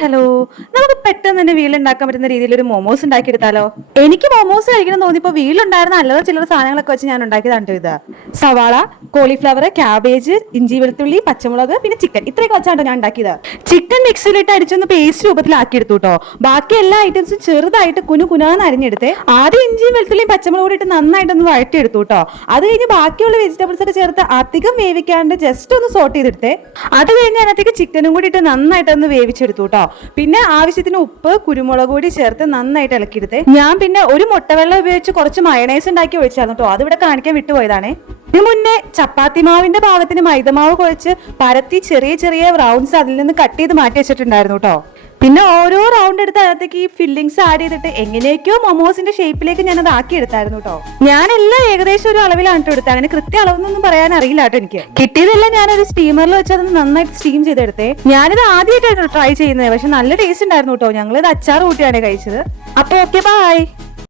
Hello, നമുക്ക് പെട്ടെന്ന് തന്നെ വീട്ടിലുണ്ടാക്കാൻ പറ്റുന്ന രീതിയിൽ ഒരു മോമോസ് ഉണ്ടാക്കിയെടുത്താലോ? എനിക്ക് മോമോസ് കഴിക്കണം തോന്നിയപ്പോൾ വീട്ടിലുണ്ടായിരുന്ന അല്ലറ ചില്ലറ സാധനങ്ങളൊക്കെ വെച്ച് ഞാൻ ഉണ്ടാക്കിയതാണ് ഇത്. സവാള, കോളിഫ്ലവർ, ക്യാബേജ്, ഇഞ്ചി വെളുത്തുള്ളി, പച്ചമുളക്, പിന്നെ ചിക്കൻ, ഇത്രയൊക്കെ വെച്ചാണ് ഞാൻ ഉണ്ടാക്കിയത്. ചിക്കൻ മിക്സിയിലിട്ട് അടിച്ചൊന്ന് പേസ്റ്റ് രൂപത്തിലാക്കി എടുത്തു കേട്ടോ. ബാക്കി എല്ലാ ഐറ്റംസും ചെറുതായിട്ട് കുനുകുനാന്ന് അരിഞ്ഞെടുത്തേ. ആദ്യം ഇഞ്ചിയും വെളുത്തുള്ളിയും പച്ചമുളകും ഇട്ട് നന്നായിട്ടൊന്ന് വഴറ്റിയെടുത്തു കേട്ടോ. അത് കഴിഞ്ഞ് ബാക്കിയുള്ള വെജിറ്റബിൾസ് ഒക്കെ ചേർത്ത് അധികം വേവിക്കാണ്ട് ജസ്റ്റ് ഒന്ന് സോട്ട് ചെയ്തെടുത്തേ. അത് കഴിഞ്ഞ് അതിനകത്തേക്ക് ചിക്കനും കൂടി ഇട്ട് നന്നായിട്ടൊന്ന് വേവിച്ചെടുത്തു കേട്ടോ. പിന്നെ ആവശ്യത്തിന് ഉപ്പ്, കുരുമുളക് പൊടി ചേർത്ത് നന്നായിട്ട് ഇളക്കിയെടുത്തേ. ഞാൻ പിന്നെ ഒരു മുട്ടവെള്ളം ഉപയോഗിച്ച് കുറച്ച് മയണൈസ് ഉണ്ടാക്കി ഒഴിച്ചായിരുന്നു കേട്ടോ. അതിവിടെ കാണിക്കാൻ വിട്ടുപോയതാണേ. ഇതിന് മുന്നേ ചപ്പാത്തി മാവിന്റെ ഭാഗത്തിന് മൈദമാവ് കുഴച്ച് പരത്തി ചെറിയ ചെറിയ റൗണ്ട്സ് അതിൽ നിന്ന് കട്ട് ചെയ്ത് മാറ്റി വെച്ചിട്ടുണ്ടായിരുന്നു കേട്ടോ. പിന്നെ ഓരോ റൗണ്ട് എടുത്ത് അതിനകത്തേക്ക് ഈ ഫില്ലിങ്സ് ആഡ് ചെയ്തിട്ട് എങ്ങനെയൊക്കെയോ മൊമോസിന്റെ ഷേപ്പിലേക്ക് ഞാൻ അത് ആക്കി എടുത്തായിരുന്നു കേട്ടോ. ഞാനെല്ലാം ഏകദേശം ഒരു അളവിലാണ് കേട്ടോ എടുത്തത്. അങ്ങനെ കൃത്യ അളവൊന്നും പറയാൻ അറിയില്ല കേട്ടോ എനിക്ക്. കിട്ടിയതെല്ലാം ഞാനൊരു സ്റ്റീമറിൽ വെച്ച് അത് നന്നായിട്ട് സ്റ്റീം ചെയ്തെടുത്തേ. ഞാനിത് ആദ്യമായിട്ടാണ് ട്രൈ ചെയ്യുന്നത്. പക്ഷെ നല്ല ടേസ്റ്റ് ഉണ്ടായിരുന്നു കേട്ടോ. ഞങ്ങളിത് അച്ചാർ കൂട്ടിയാണ് കഴിച്ചത്. അപ്പൊ ഓക്കെ, ബൈ.